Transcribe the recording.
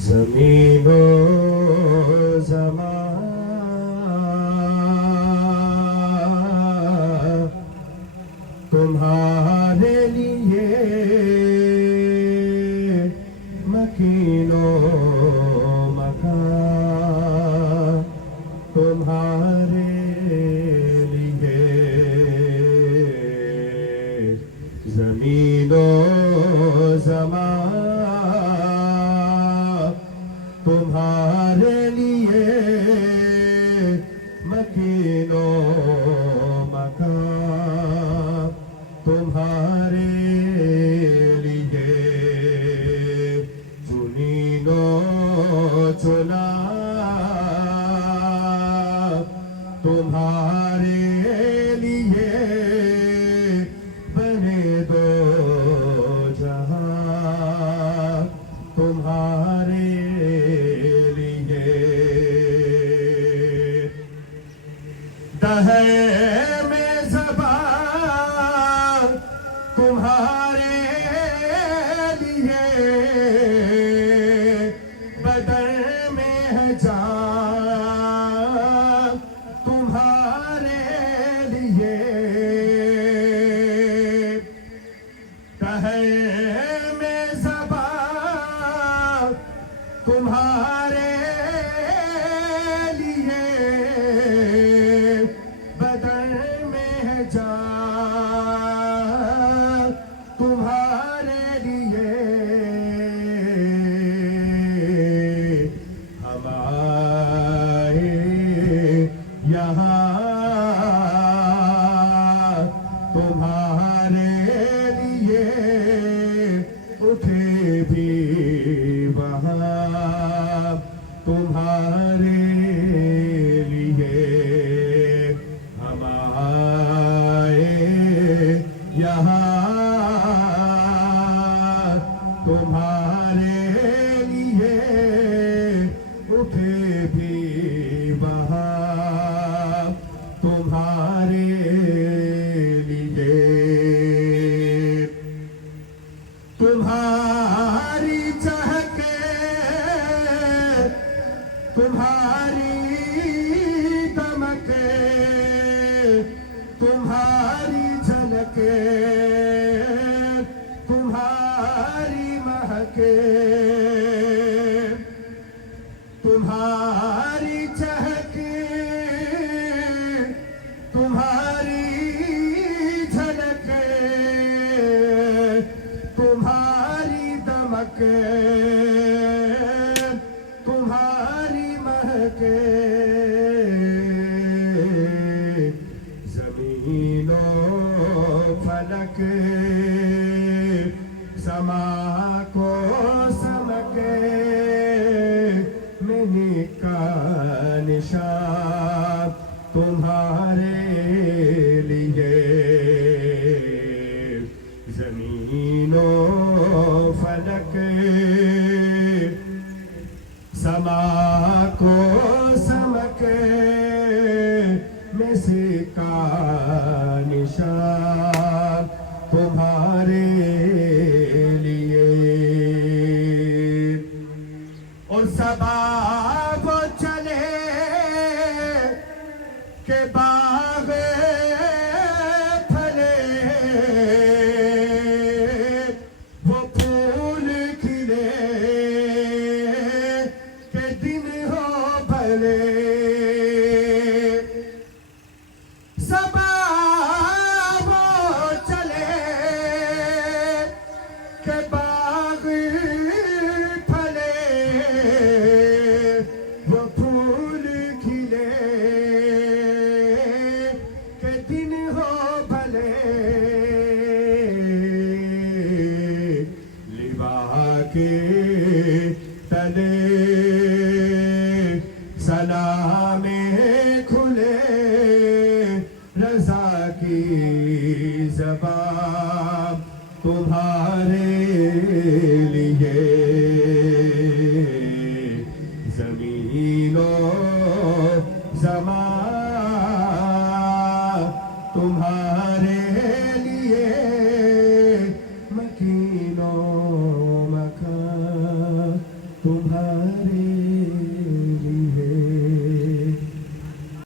ज़मीनो ज़मा तुम्हारे लिए मकीनो मकान तुम्हारे लिए ज़मीनो ज़मा तुम्हारे लिए मकीनो मकान तुम्हारे लिए चुनीनो चुना तुम्हारे लिए बने दो जहां तुम्हारे दहे में ज़बान तुम्हारे लिए बदन में है जान तुम्हारे लिए दहे में ज़बान तुम्हारे तुम्हारे लिए हम आए यहाँ तुम्हारे लिए उठे भी वहाँ तुम्हारे लिए हम आए यहाँ तुम्हारे लिए उठे भी वहाँ तुम्हारे लिए तुम्हारी चहके तुम्हारी दमके तुम्हारी झलके तुम्हारी महके तुम्हारी चहके तुम्हारी झलके तुम्हारी दमके तुम्हारी महके ज़मीनो फलक समा को समके मिनी का निशान तुम्हारे लिए ज़मीनो फलक समा को समके मिसी का निशान तुम्हारे और सबा वो चले के बाग फले वो फूल खिले के दिन हो भले सबा वो चले के बाग दिन हो भले लिबा के तले सलामे खुले रज़ा की ज़बान तुम्हारे लिए ज़मीनो ज़मा तुम्हारे लिए मकीनो मकान तुम्हारे